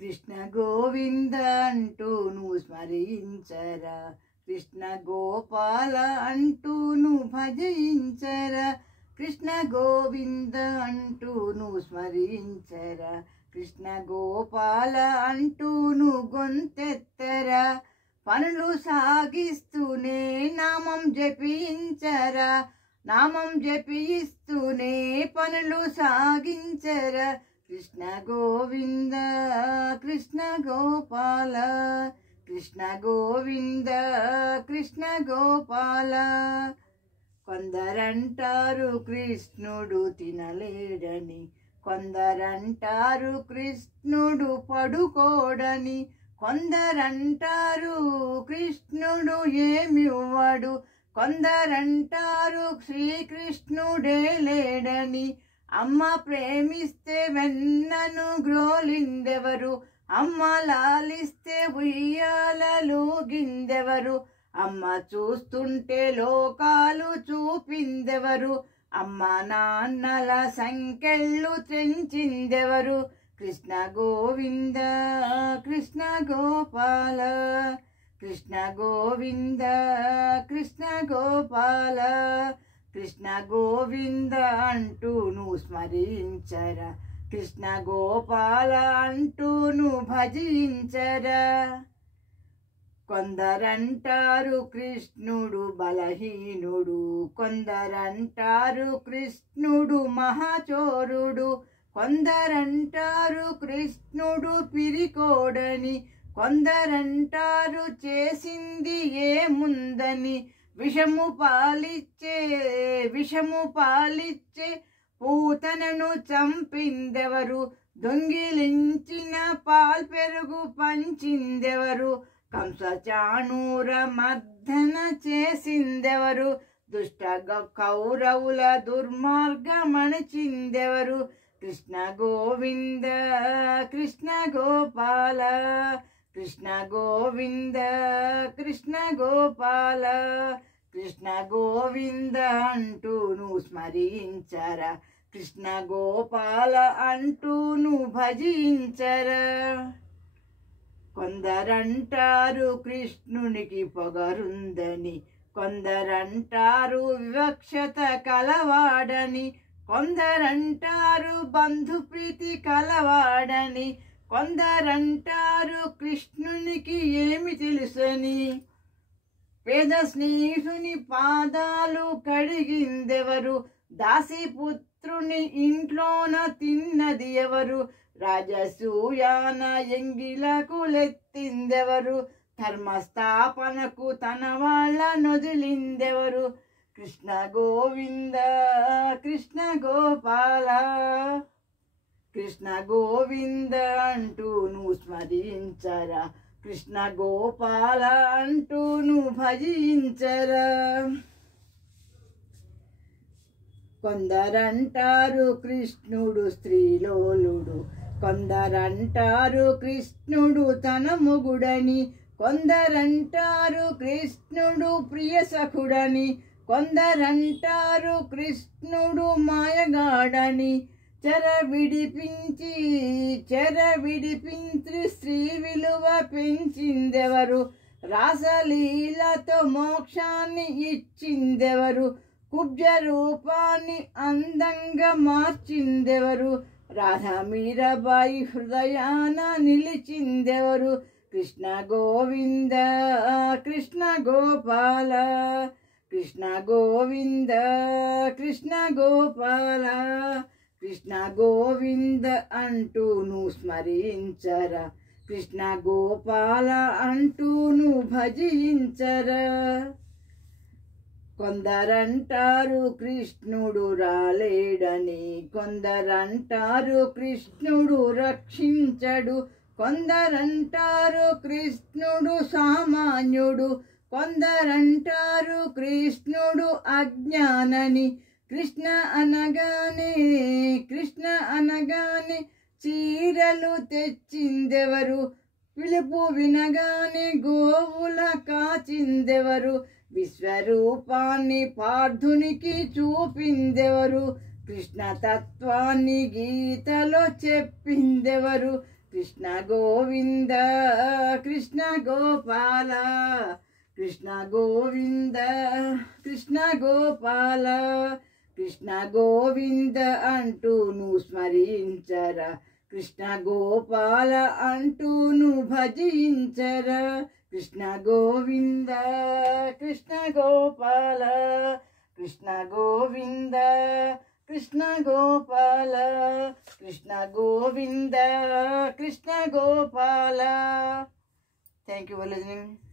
కృష్ణ గోవింద అంటూ నువ్వు స్మరించరా, కృష్ణ గోపాల అంటూ నువ్వు భజించరా, కృష్ణ గోవింద అంటూ నువ్వు స్మరించరా, కృష్ణ గోపాల అంటూ నువ్వు గొంతెత్తరా, పనులు సాగిస్తూనే నామం జపించరా, నామం జపిస్తూనే పనులు సాగించరా, కృష్ణ గోవింద కృష్ణ గోపాల, కృష్ణ గోవింద కృష్ణ గోపాల. కొందరంటారు కృష్ణుడు తినలేడని, కొందరంటారు కృష్ణుడు పడుకోడని, కొందరంటారు కృష్ణుడు ఏమివ్వడు, కొందరంటారు శ్రీకృష్ణుడే లేడని. అమ్మ ప్రేమిస్తే వెన్నను గ్రోలిందెవరు, అమ్మ లాలిస్తే ఉయ్యాలలూగిందెవరు, అమ్మ చూస్తుంటే లోకాలు చూపిందెవరు, అమ్మ నాన్నల సంకెళ్ళు తెంచిందెవరు. కృష్ణ గోవింద కృష్ణ గోపాల, కృష్ణ గోవింద కృష్ణ గోపాల, కృష్ణ గోవింద అంటూ నువ్వు స్మరించరా, కృష్ణ గోపాల అంటూ నువ్వు భజించరా. కొందరంటారు కృష్ణుడు బలహీనుడు, కొందరంటారు కృష్ణుడు మహాచోరుడు, కొందరంటారు కృష్ణుడు పిరికోడని, కొందరంటారు చేసింది ఏముందని. విషము పాలిచ్చే పూతనను చంపిందెవరు, దొంగిలించిన పాల్పెరుగు పంచిందెవరు, కంసచాణూర మర్దన చేసిందెవరు, దుష్ట కౌరవుల దుర్మార్గమణచిందెవరు. కృష్ణ గోవింద కృష్ణ గోపాల, కృష్ణ గోవింద కృష్ణ గోపాల, కృష్ణ గోవింద అంటూ నువ్వు స్మరించరా, కృష్ణ గోపాల అంటూ నువ్వు భజించరా. కొందరంటారు కృష్ణునికి పొగరుందని, కొందరంటారు వివక్షత కలవాడని, కొందరంటారు బంధుప్రీతి కలవాడని, కొందరంటారు కృష్ణునికి ఏమి తెలుసని. పేద స్నేహితుని పాదాలు కడిగిందెవరు, దాసిపుత్రుని ఇంట్లోన తిన్నది ఎవరు, రాజసూయాన ఎంగిలకు లెత్తిందెవరు, ధర్మస్థాపనకు తన వాళ్ళ నొదిలిందెవరు. కృష్ణ గోవింద కృష్ణ గోపాల, కృష్ణ గోవింద అంటూ నువ్వు స్మరించరా, కృష్ణ గోపాల అంటూ నువ్వు భజించరా. కొందరంటారు కృష్ణుడు స్త్రీలోలుడు, కొందరంటారు కృష్ణుడు తన మొగుడని, కొందరంటారు కృష్ణుడు ప్రియసఖుడని, కొందరంటారు కృష్ణుడు మాయగాడని. చెర విడిపించి స్త్రీ విలువ పెంచిందెవరు, రాసలీలతో మోక్షాన్ని ఇచ్చిందెవరు, కుబ్జ రూపాన్ని అందంగా మార్చిందెవరు, రాధా మీరాబాయి హృదయాన నిలిచిందెవరు. కృష్ణ గోవింద కృష్ణ గోపాల, కృష్ణ గోవింద కృష్ణ గోపాల, కృష్ణ గోవింద అంటూ నువ్వు స్మరించరా, కృష్ణ గోపాల అంటూ నువ్వు భజించరా. కొందరంటారు కృష్ణుడు రాలేడని, కొందరంటారు కృష్ణుడు రక్షించడు, కొందరంటారు కృష్ణుడు సామాన్యుడు, కొందరంటారు కృష్ణుడు అజ్ఞానని. కృష్ణ అనగానే చీరలు తెచ్చిందెవరు, పిలుపు వినగానే గోవుల కాచిందెవరు, విశ్వరూపాన్ని పార్థునికి చూపిందెవరు, కృష్ణ తత్వాన్ని గీతలో చెప్పిందెవరు. కృష్ణ గోవింద కృష్ణ గోపాల కృష్ణ గోవింద కృష్ణ గోపాల కృష్ణ గోవింద అంటూ నువ్వు స్మరించరా కృష్ణ గోపాల అంటూ నువ్వు భజించరా Krishna Govinda Krishna Gopala Krishna Govinda Krishna Gopala Krishna Govinda Krishna Gopala. Thank you for listening.